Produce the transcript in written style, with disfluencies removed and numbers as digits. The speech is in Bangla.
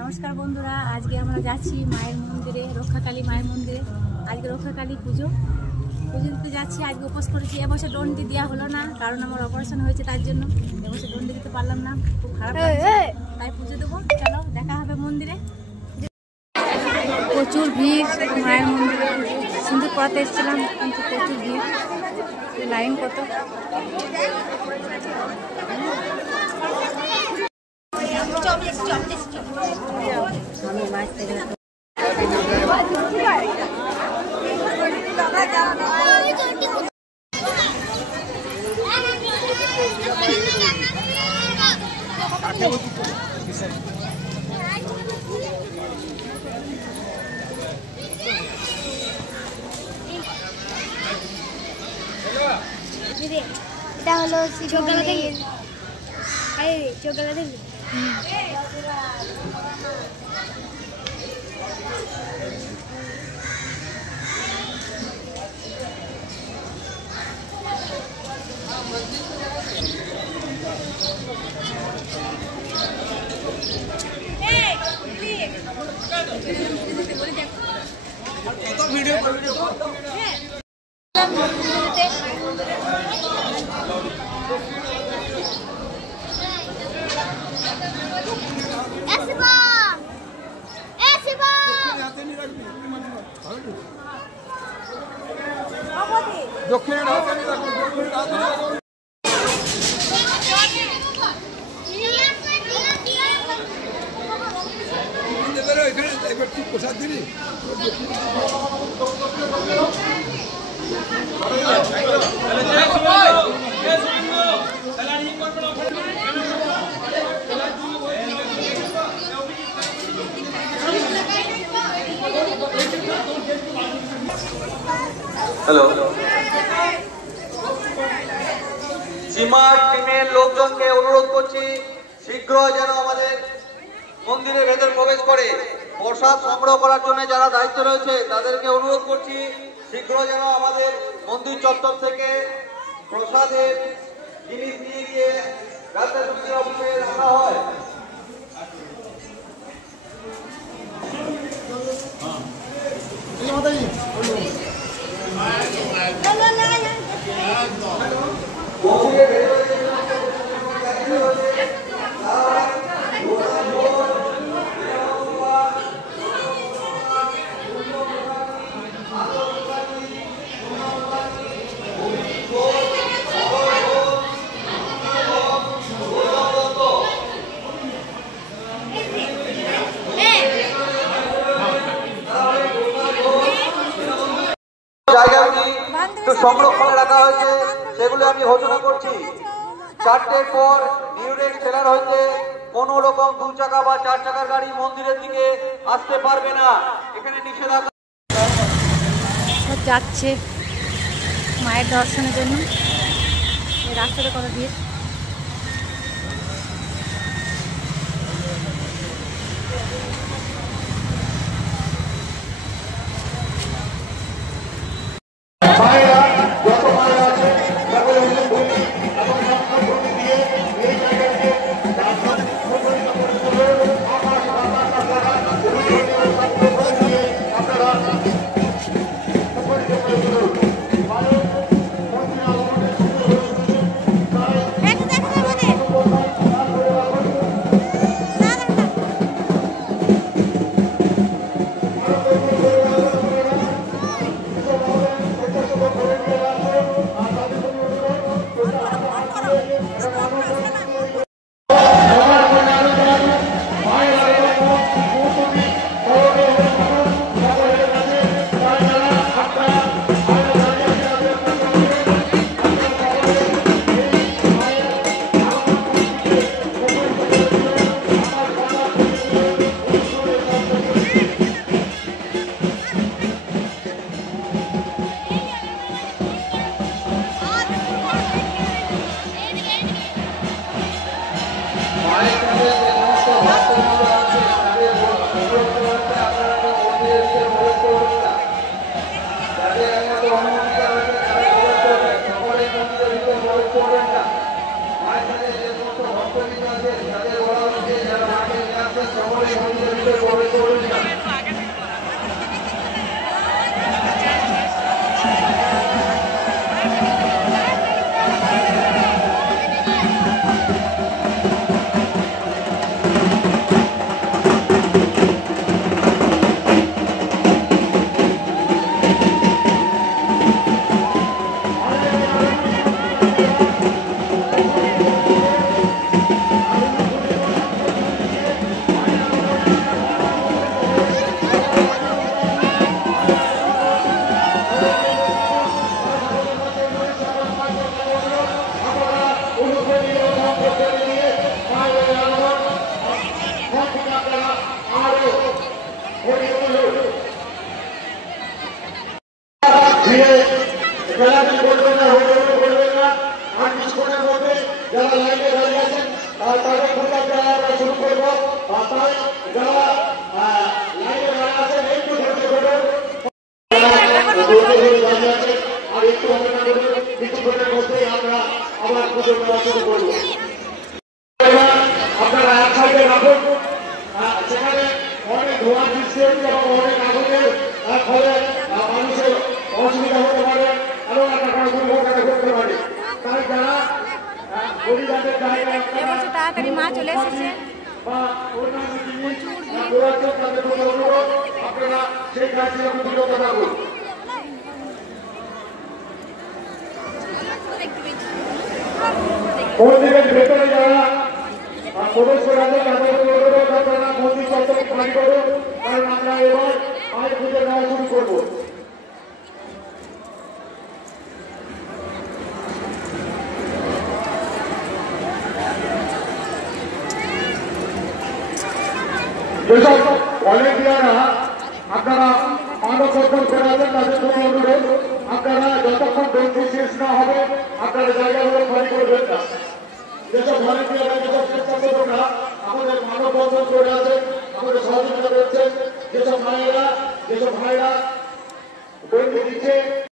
নমস্কার বন্ধুরা, আজকে আমরা যাচ্ছি মায়ের মন্দিরে, রক্ষাকালী মায়ের মন্দিরে। আজকে রক্ষাকালী পুজো দিতে যাচ্ছি। আজকে উপোস করেছি। এবছর দণ্ডি দেওয়া হলো না, কারণ আমার অপারেশন হয়েছে, তার জন্য এবছর দণ্ডি দিতে পারলাম না। খুব খারাপ লাগছে, তাই পুজো দেবো। চলো, দেখা হবে মন্দিরে। প্রচুর ভিড় মায়ের মন্দিরে। সিঁদুর পড়াতে এসেছিলাম, কিন্তু প্রচুর ভিড়, লাইন কত। এটা হলো চোখগালা দেখবি? চোখগালা দেখবি? ভিডিও দক্ষিণে এবার ঠিক প্রসাদ দিলি। হ্যালো, সীমা টিমের লোকজনকে অনুরোধ করছি শীঘ্র যেন আমাদের মন্দিরের ভেতর প্রবেশ করে। প্রসাদ সংগ্রহ করার জন্য যারা দায়িত্ব রয়েছে তাদেরকে অনুরোধ করছি শীঘ্র যেন আমাদের মন্দির চত্বর থেকে প্রসাদের জিনিস নিয়ে গিয়ে রাজনীতি অফিসে রাখা হয়। সংরক্ষণে রাখা হয়েছে, সেগুলো আমি ঘোষণা করছি। 4টের পর নিউরেক সেলার হয়েছে, কোন রকম 2 চাকা বা 4 চাকার গাড়ি মন্দিরের দিকে আসতে পারবে না, এখানে নিষেধাজ্ঞা। যাচ্ছে মায়ের দর্শনের জন্য, রাস্তাতে কত ভিড়। ভেতরে প্রবেশ করবেন না। যারা লাইনে দাঁড়িয়ে আছেন তাদের খোঁজা আমরা শুরু করবো। তাই যারা লাইনে দাঁড়িয়ে আছেন একটু ধৈর্য ধরুন, দাঁড়িয়ে আছেন আর একটু অপেক্ষা করুন। কিছুক্ষণের মধ্যেই আমরা আবার পুজো করা শুরু করবো। আপনারা এক সাইডে রাখুন, সেখানে অনেক ধোঁয়া বৃষ্টি হচ্ছে এবং অনেক আগুনের ফলে মানুষের অসুবিধা হতে পারে এবং একটা দুর্ঘটনা ঘটতে পারে। তাই যারা পরিবারের জায়গায় এবছর তাড়াতাড়ি মা চলে এসেছে। বা অন্যান্য জিনিস তাদের প্রতি অনুরোধ আপনারা সেই কাজ থেকে বিরত থাকুন। মন্দিরের ভেতরে যারা প্রবেশ করে আছেন তাদের অনুরোধ আপনারা মন্দির চত্বরে পানি করুন, কারণ আমরা এবার মায়ের পুজো দেওয়া শুরু করবো। যেসব ভলেন্টিয়াররা আপনারা মানববন্ধন করে আছেন তাদের কোনো অনুরোধ আপনারা যতক্ষণ ডেঙ্গি শেষ না হবে আপনারা জায়গাগুলো খালি করবেন না। যেসব ভলেন্টিয়াররা যেসব স্বেচ্ছাসেবকরা আমাদের মানববন্ধন করে আছেন, আমাদের সহযোগিতা করছেন, যেসব ভাইয়েরা ডেঙ্গি দিচ্ছে